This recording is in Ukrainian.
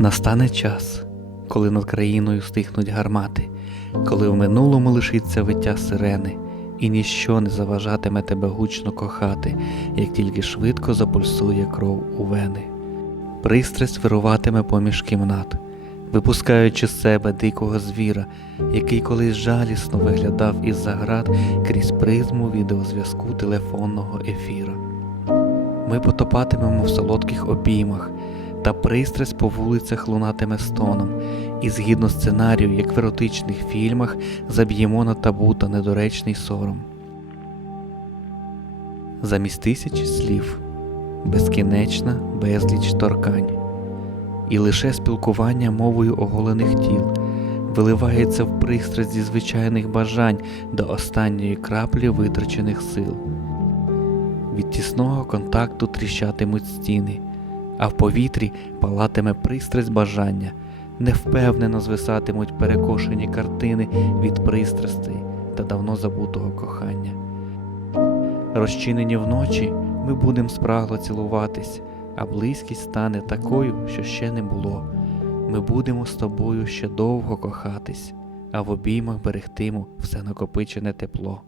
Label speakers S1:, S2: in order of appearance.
S1: Настане час, коли над країною стихнуть гармати, коли в минулому лишиться виття сирени, і ніщо не заважатиме тебе гучно кохати, як тільки швидко запульсує кров у вени. Пристрасть вируватиме поміж кімнат, випускаючи з себе дикого звіра, який колись жалісно виглядав із-за град крізь призму відеозв'язку телефонного ефіра. Ми потопатимемо в солодких обіймах, та пристрасть по вулицях лунатиме стоном, і згідно сценарію, як в еротичних фільмах, заб'ємо на табу та недоречний сором. Замість тисячі слів, безкінечна безліч торкань, і лише спілкування мовою оголених тіл виливається в пристрасть зі звичайних бажань до останньої краплі витрачених сил. Від тісного контакту тріщатимуть стіни, а в повітрі палатиме пристрасть бажання, невпевнено звисатимуть перекошені картини від пристрастей та давно забутого кохання. Розчинені вночі ми будемо спрагло цілуватись, а близькість стане такою, що ще не було. Ми будемо з тобою ще довго кохатись, а в обіймах берегтиму все накопичене тепло.